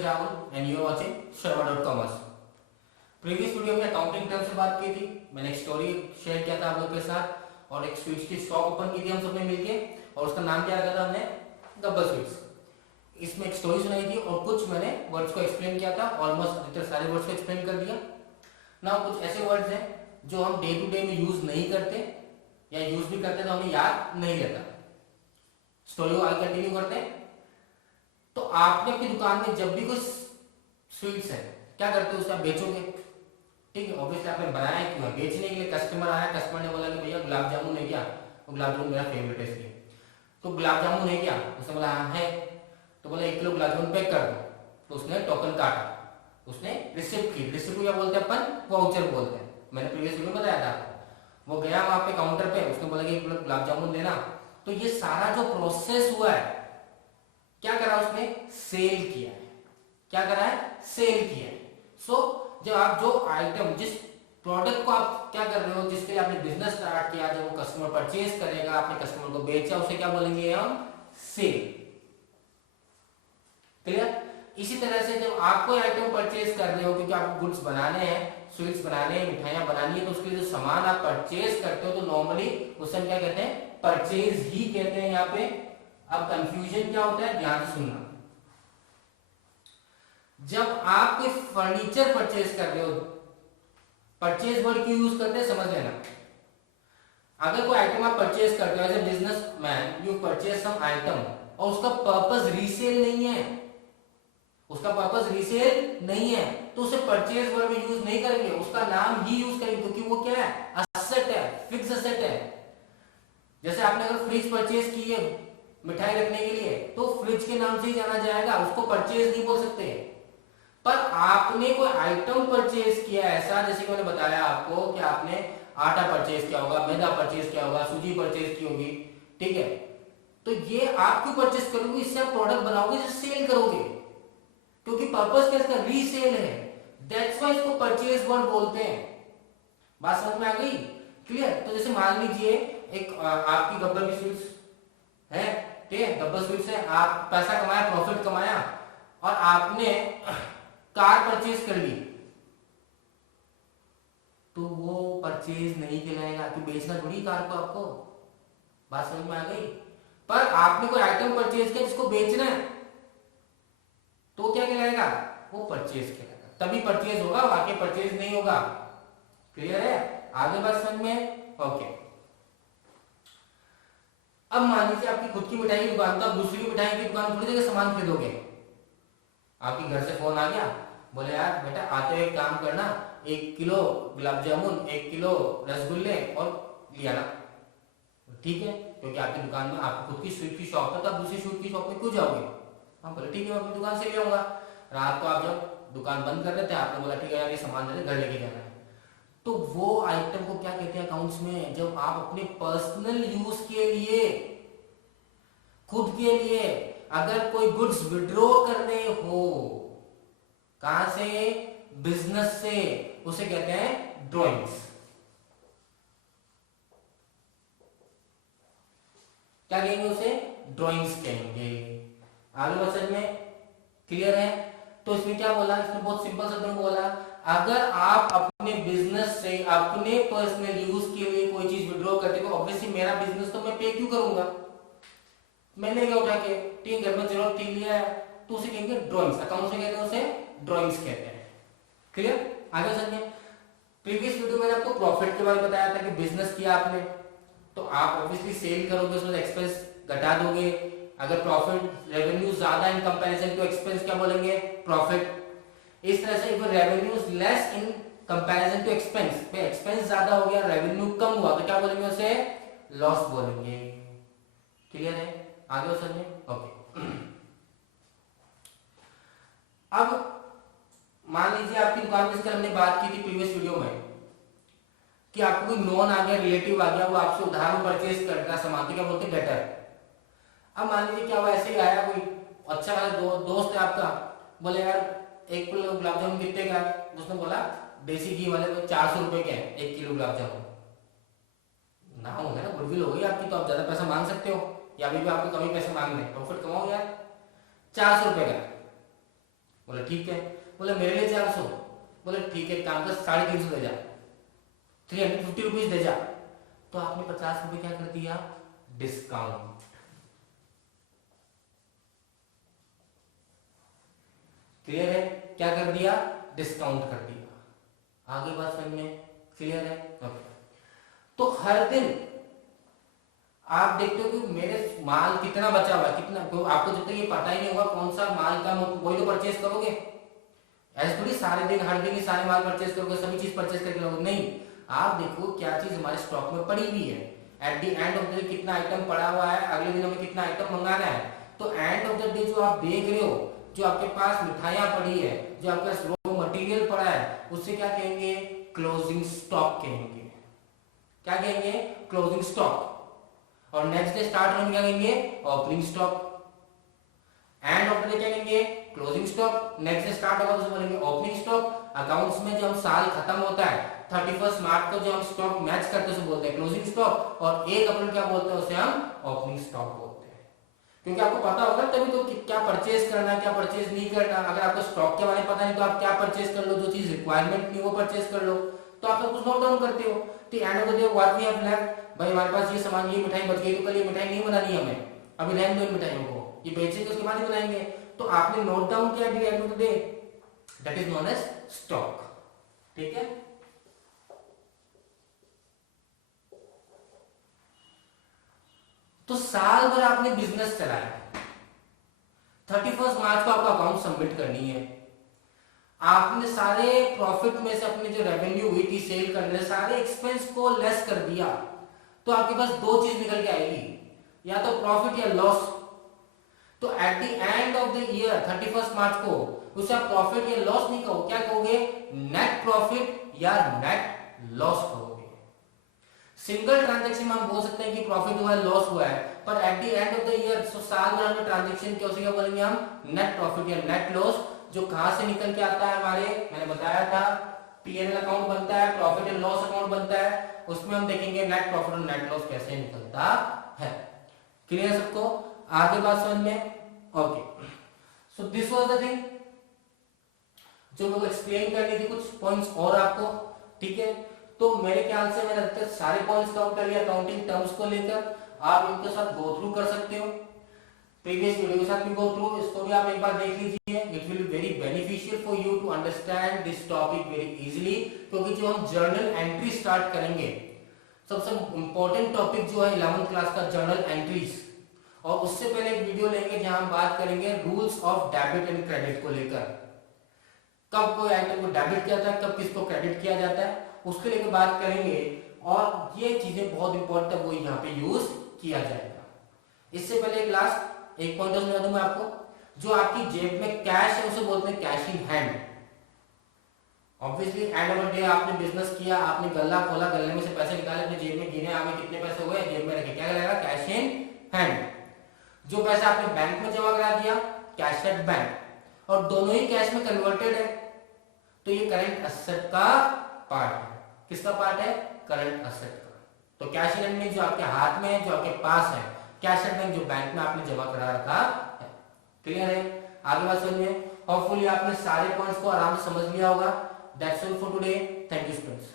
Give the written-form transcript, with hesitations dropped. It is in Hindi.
is Rahul and you are watching Sharma.commerce। Previous video में अकाउंटिंग टर्म से बात की थी, मैंने एक स्टोरी शेयर किया था आप लोग के साथ और एक स्वीट्स की स्टॉक ओपन की थी हम सबने मिलके और उसका नाम क्या रखा था हमने, गब्बर स्वीट्स। इसमें एक स्टोरी सुनाई थी और कुछ मैंने वर्ड्स को एक्सप्लेन किया था, ऑलमोस्ट अधिकतर सारे वर्ड्स को एक्सप्लेन कर दिया ना। कुछ ऐसे वर्ड्स हैं जो हम डे टू डे में यूज नहीं करते या यूज भी करते तो हमें याद नहीं रहता। स्टोरी को आगे कंटिन्यू करते हैं। तो आपने अपनी दुकान में जब भी कुछ स्वीट्स है क्या करते हो, उसे आप बेचोगे, ठीक है। ऑब्वियसली आपने बनाया क्यों है, बेचने के लिए। कस्टमर आया, कस्टमर ने बोला कि भैया गुलाब जामुन है क्या, तो गुलाब जामुन मेरा फेवरेट है इसलिए, तो गुलाब जामुन है क्या, उसने बोला हाँ है, तो बोला 1 किलो गुलाब जामुन पैक कर दो। तो उसने टोकन काटा, उसने रिसिप्ट की, रिसिप्ट को क्या बोलते हैं अपन, वाउचर बोलते हैं, मैंने प्रीवियस वीडियो में बताया था। वो गया वहां पे काउंटर पे, उसने बोला कि 1 किलो गुलाब जामुन देना। तो ये सारा जो प्रोसेस हुआ है, क्या करा उसने, सेल किया है। क्या करा है, सेल किया है। सो जब आप जो आइटम, जिस प्रोडक्ट को आप क्या कर रहे हो, जिसके लिए आपने बिजनेस स्टार्ट किया, जब वो कस्टमर परचेज करेगा, आपने कस्टमर को बेचा, उसे क्या बोलेंगे हम, सेल। क्लियर। इसी तरह से जब आप कोई आइटम परचेज कर रहे हो, क्योंकि आपको गुड्स बनाने हैं, स्वीट्स बनाने हैं, मिठाइयां बनानी है, तो उसके लिए जो सामान आप परचेज करते हो, तो नॉर्मली उसे हम क्या कहते हैं, परचेज ही कहते हैं यहाँ पे। अब कंफ्यूजन क्या होता है, ध्यान से सुनना। जब आप कोई फर्नीचर परचेज कर रहे हो, परचेज वर्ड क्यों यूज करते हैं समझ लेना। अगर कोई आइटम आप परचेज करते हो as a businessman, you purchase some item और उसका पर्पस रीसेल नहीं है, उसका पर्पस रीसेल नहीं है, तो उसे परचेज वर्ड में यूज नहीं करेंगे, उसका नाम ही यूज करेंगे, क्योंकि वो क्या है, असेट है, फिक्स असेट है। जैसे आपने अगर फ्रिज परचेज की है मिठाई रखने के लिए, तो फ्रिज के नाम से ही जाना जाएगा, उसको परचेज नहीं बोल सकते। पर आपने कोई आइटम परचेज किया ऐसा, जैसे कि मैंने बताया आपको कि आपने आटा परचेज किया होगा, मैदा परचेज किया होगा, सूजी परचेज की होगी, ठीक है। तो ये आप क्यों परचेज करोगे, इससे आप प्रोडक्ट बनाओगे, जिससे सेल करोगे, क्योंकि पर्पस क्या इसका, रीसेल है। दैट्स व्हाई इसको परचेज वर्ड बोलते हैं। बात समझ में आ गई, क्लियर। तो जैसे मान लीजिए एक आपकी गब्बर की स्वीट्स है, ठीक है, गब्बर स्वीट्स है, आप पैसा कमाया, प्रॉफिट कमाया और आपने कार परचेज कर ली, तो वो परचेज नहीं कहलाएगा, कि बेचना थोड़ी कार को आपको। बात समझ में आ गई। पर आपने कोई आइटम परचेज किया जिसको बेचना है, तो क्या कहलाएगा, वो परचेज कहलाएगा, तभी परचेज होगा, बाकी परचेज नहीं होगा। क्लियर है, आगे बात समझ में, ओके। अब मान लीजिए आपकी खुद की मिठाई की दुकान, तो आप दूसरी मिठाई की दुकान थोड़ी जगह सामान खरीदोगे। आपके घर से फोन आ गया, बोले यार बेटा आते हुए एक काम करना, 1 किलो गुलाब जामुन, 1 किलो रसगुल्ले और लिया ना, ठीक है, क्योंकि आपकी दुकान में, आपकी खुद की स्वीट की शॉप है, तो आप दूसरी स्वीट की शॉप में क्यों जाओगे। हाँ बोले ठीक है, मैं अपनी दुकान से ले आऊंगा। रात को आप जब दुकान बंद कर रहे थे, आपने बोला ठीक है यार ये सामान मेरे घर लेके जाना है, तो वो आइटम को क्या कहते हैं अकाउंट्स में, जब आप अपने पर्सनल यूज के लिए, खुद के लिए अगर कोई गुड्स विड्रॉ कर रहे हो, कहां से, बिजनेस से, उसे कहते हैं ड्रॉइंग्स। क्या कहेंगे उसे, ड्रॉइंग्स कहेंगे। आगे समझ में क्लियर है। तो इसमें क्या बोला, इसमें बहुत सिंपल शब्दों में बोला, अगर आप अपने बिजनेस से, अपने पर्सनल यूज के लिए कोई चीज विड्रॉ करते हो, ऑब्वियसली मेरा बिजनेस तो मैं पे क्यों करूंगा, मैं ले गया उठा के, ठीक, घर में जरूरत थी लिया है, तो उसे कहेंगे ड्राइंग्स, अकाउंट से कहते हैं उसे ड्राइंग्स कहते हैं। क्लियर, आगे समझिए। प्रीवियस वीडियो में आपको प्रॉफिट के बारे में बताया था कि बिजनेस किया आपने, तो आप ऑब्वियसली सेल करोगे, उसमें एक्सपेंस घटा दोगे। अगर प्रॉफिट, रेवेन्यू ज्यादा इन कंपैरिजन टू एक्सपेंस, क्या बोलेंगे, प्रॉफिट। इस तरह से if revenue is less in comparison to expense, पे एक्सपेंस ज्यादा हो गया, रेवेन्यू कम हुआ, तो क्या बोलेंगे उसे, लॉस बोलेंगे। क्लियर है, आगे समझे, ओके। अब मान लीजिए आपकी दुकान में, जिसकी हमने बात की थी प्रीवियस वीडियो में, कि आपको कोई नॉन आ गया, रिलेटिव आ गया, वो आपसे उधार में परचेज कर रहा सामान, तो क्या बोलते हैं, डेटर। अब मान लीजिए क्या हुआ, ऐसे ही आया कोई अच्छा दोस्त है आपका, बोले यार 1 किलो गुलाब जामुन कितने का है, उसने बोला देसी घी वाले तो 400 रुपए के हैं 1 किलो गुलाब जामुन। नाम हो गया ना, गुडविल हो गई आपकी, तो आप ज्यादा पैसा मांग सकते हो, या अभी भी आपको कमी पैसे मांग रहे हैं, प्रॉफिट कमाओ यार। 400 रुपए का बोले ठीक है। बोले मेरे लिए 400। बोले ठीक है, काम कर 350 दे जा, 350 रुपीज दे जा। तो आपने 50 रुपए क्या कर दिया, डिस्काउंट। क्लियर है, क्या कर दिया, डिस्काउंट कर दिया। आगे बात समझ में क्लियर है। ओके। तो हर दिन आप देखते हो कि मेरे माल कितना बचा हुआ है, कितना, तो आपको जब तक ये पता ही नहीं होगा कौन सा माल का, वही तो परचेज करोगे। ऐसे थोड़ी सारे दिन हर दिन ही सारे माल परचेज करोगे, सभी चीज परचेज करके लोगे, नहीं। आप देखो क्या चीज हमारे स्टॉक में पड़ी हुई है, at the end of the day कितना आइटम पड़ा हुआ है, अगले दिन हमें कितना आइटम मंगाना है। तो एंड ऑफ द डे जो आप देख रहे हो, जो आपके पास मिठाइयां पड़ी है, जो आपके पास रॉ मटेरियल पड़ा है, उससे क्या कहेंगे, क्लोजिंग स्टॉक कहेंगे। क्या कहेंगे, क्लोजिंग स्टॉक। और नेक्स्ट डे स्टार्ट होने क्या कहेंगे, opening stock. And of the day क्या कहेंगे, closing stock. Next day start होगा तो बोलेंगे ओपनिंग स्टॉक। अकाउंट्स में जब साल खत्म होता है 31 मार्च को जो हम स्टॉक मैच करते हैं बोलते हैं क्लोजिंग स्टॉक, और 1 अप्रैल क्या बोलते हैं, उसे हम ओपनिंग स्टॉक बोलते हैं। क्योंकि आपको पता होगा तभी तो क्या परचेज करना है, क्या परचेज नहीं करना। अगर आपको स्टॉक के बारे में पता नहीं तो आप क्या परचेज कर लो, जो चीज रिक्वायरमेंट नहीं वो परचेज कर लो। तो आप सब कुछ नोट डाउन करते हो। तो end of the day what we have left, भाई हमारे पास ये सामान, ये मिठाई बच गई, तो कल ये मिठाई नहीं बनानी है हमें, अभी रहने दो इन मिठाइयों को, ये बेचेंगे उसके बाद ही बनाएंगे। तो आपने नोट डाउन किया at end of the day, that is known as stock. ठीक है। तो साल भर आपने बिजनेस चलाया, 31 मार्च को आपका अकाउंट सबमिट करनी है। आपने सारे प्रॉफिट में से अपने जो रेवेन्यू हुई थी सेल करने, सारे एक्सपेंस को लेस कर दिया, तो आपके पास दो चीज निकल के आएगी, या तो प्रॉफिट या लॉस। तो at the end of the year 31 मार्च को उसे आप प्रॉफिट या लॉस नहीं कहो, क्या कहोगे, नेट प्रॉफिट या नेट लॉस कहोगे। सिंगल ट्रांजैक्शन में हम बोल सकते हैं कि प्रॉफिट हुआ है, लॉस हुआ है, पर at the end of the year साल भर में ट्रांजैक्शन क्या उसे क्या बोलेंगे हम, नेट प्रॉफिट या नेट लॉस। जो कहां से निकल के आता है, हमारे मैंने बताया था पीएनएल अकाउंट बनता है, प्रॉफिट एंड लॉस अकाउंट बनता है, उसमें हम देखेंगे नेट प्रॉफिट और नेट लॉस कैसे निकलता है। क्लियर सबको, आगे बात समझ में। Okay, so this was the thing जो मैं एक्सप्लेन करनी थी, कुछ पॉइंट्स और आपको। ठीक है, तो मेरे ख्याल से मैंने अब तक सारे पॉइंट्स कवर कर लिया अकाउंटिंग टर्म्स को लेकर। आप इनके साथ गो थ्रू कर सकते हो, प्रीवियस वीडियो के साथ भी गो थ्रू, इसको भी आप एक बार देख लीजिए। It will be very beneficial for you to understand this topic very easily, क्योंकि जो हम जर्नल एंट्री स्टार्ट करेंगे, सबसे इंपॉर्टेंट टॉपिक जो है 11th क्लास का जर्नल एंट्रीज, और उससे पहले एक वीडियो लेंगे जहां हम बात करेंगे rules of debit and credit को लेकर, कब कोई आइटम को डेबिट किया जाता है, कब किसको क्रेडिट किया जाता है, उसके लेकर बात करेंगे। और ये चीजें बहुत इंपॉर्टेंट है, वो यहाँ पे यूज किया जाएगा। इससे पहले लास्ट एक पॉइंट समझा दूं मैं आपको, जो आपकी जेब में कैश है उसे बोलते हैं cash in hand. Obviously and of the day आपने बिजनेस किया, आपने गल्ला खोला, गल्ले में से पैसे निकाले, अपने जेब में गिने, आगे कितने पैसे हुए, जेब में रखे, क्या लगेगा, कैश इन हैंड। जो पैसा आपने बैंक में जमा करा दिया, कैश एट बैंक, और दोनों ही कैश में कन्वर्टेड है, तो ये करंट एसेट का पार्ट है। किसका पार्ट है, करंट एसेट का। तो कैश इन हैंड में जो आपके हाथ में है, जो आपके पास है, कैश एट बैंक जो बैंक में आपने जमा करा रखा है। क्लियर है, आगे बात समझिए। होपफुली आपने सारे पॉइंट्स को आराम से समझ लिया होगा। That's all for today, thank you students.